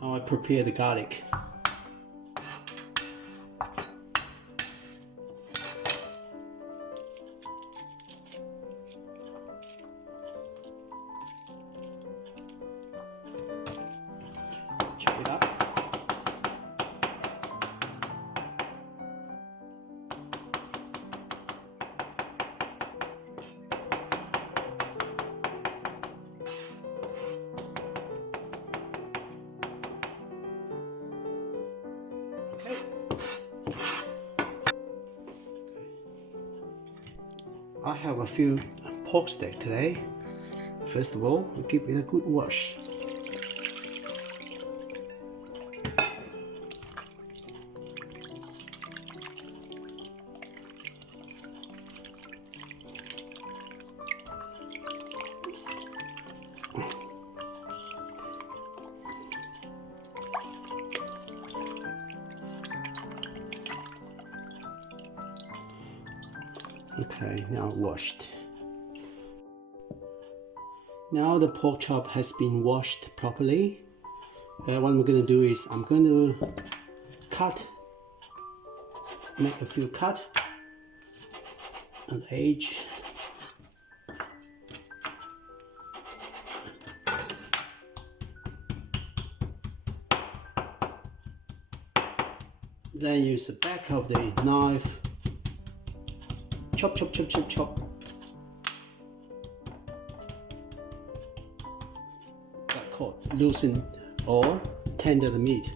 Now I prepare the garlic. Chop it up. I have a few pork steak today. First of all, we'll give it a good wash. Okay, now washed. Now the pork chop has been washed properly. What we're going to do is I'm going to make a few cut on the edge. Then use the back of the knife. Chop, chop, chop, chop, chop. That called loosen or tender the meat.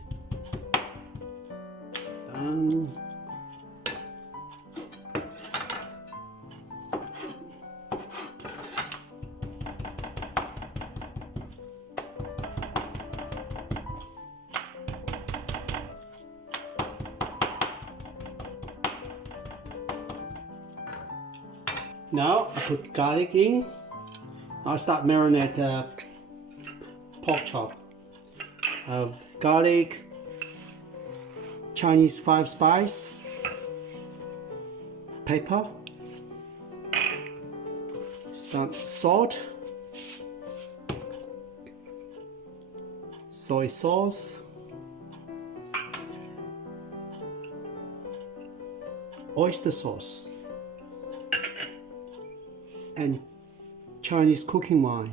Now I put garlic in. I'll start marinate the pork chop. Garlic, Chinese 5 spice, pepper, some salt, soy sauce, oyster sauce, and Chinese cooking wine.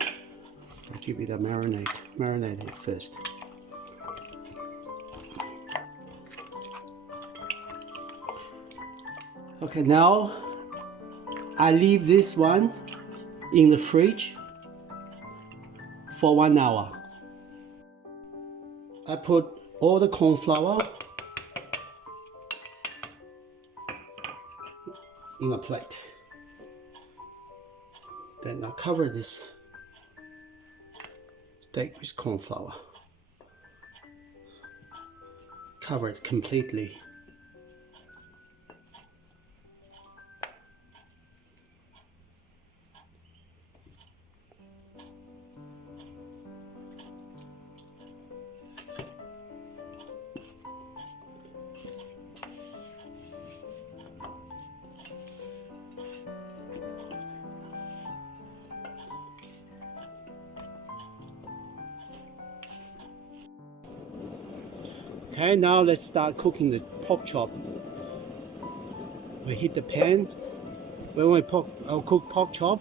I'll give it a marinate it first. Okay, now I leave this one in the fridge for 1 hour. I put all the corn flour in a plate. Then I cover this steak with corn flour. Cover it completely. Okay, now let's start cooking the pork chop. We heat the pan. When we cook pork chop,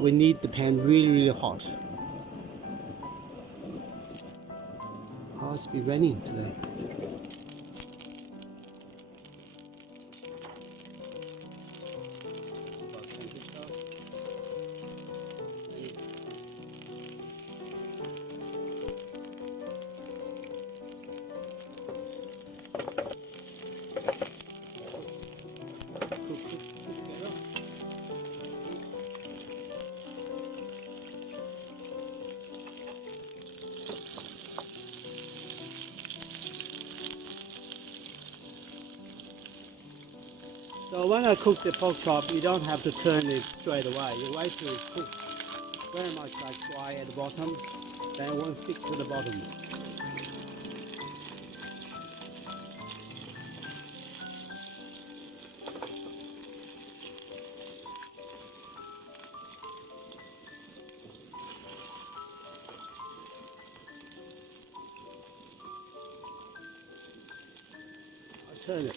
we need the pan really hot. Oh, it's been raining today. So when I cook the pork chop, you don't have to turn it straight away. You wait till it's cooked very much like dry at the bottom, then it won't stick to the bottom. turn it.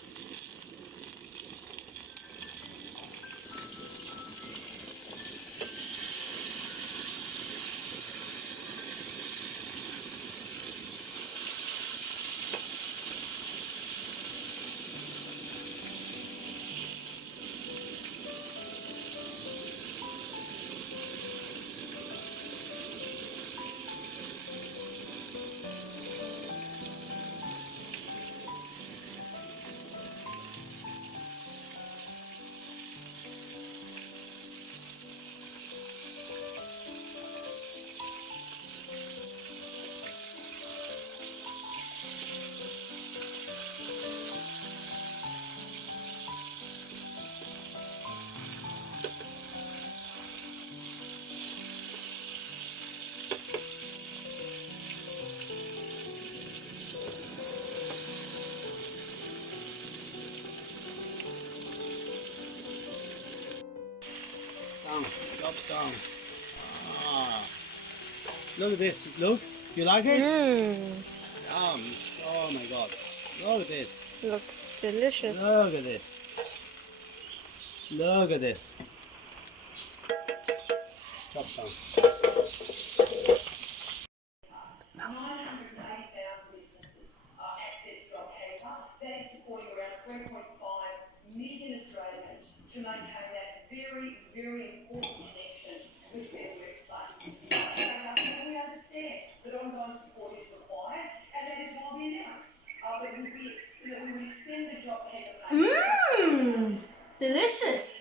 Drops down. Ah. Look at this. Look. You like it? Yum. Oh my god. Look at this. Looks delicious. Look at this. Look at this. Drops down. 908,000 businesses access JobKeeper. That is supporting around 3.5 million Australians to maintain that very, very important connection with their workplace. We understand that ongoing support is required, and that is why we announced that we would extend the JobKeeper payment. Delicious.